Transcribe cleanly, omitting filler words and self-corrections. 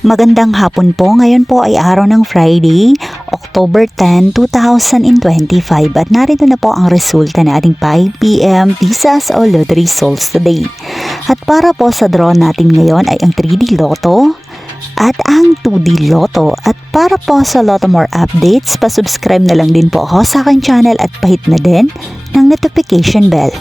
Magandang hapon po. Ngayon po ay araw ng Friday, October 10, 2025 at narito na po ang resulta ng ating 5 PM Visas o Lottery Results today. At para po sa draw natin ngayon ay ang 3D Lotto at ang 2D Lotto. At para po sa Lotto More updates, pasubscribe na lang din po ako sa aking channel at pahit na din ng notification bell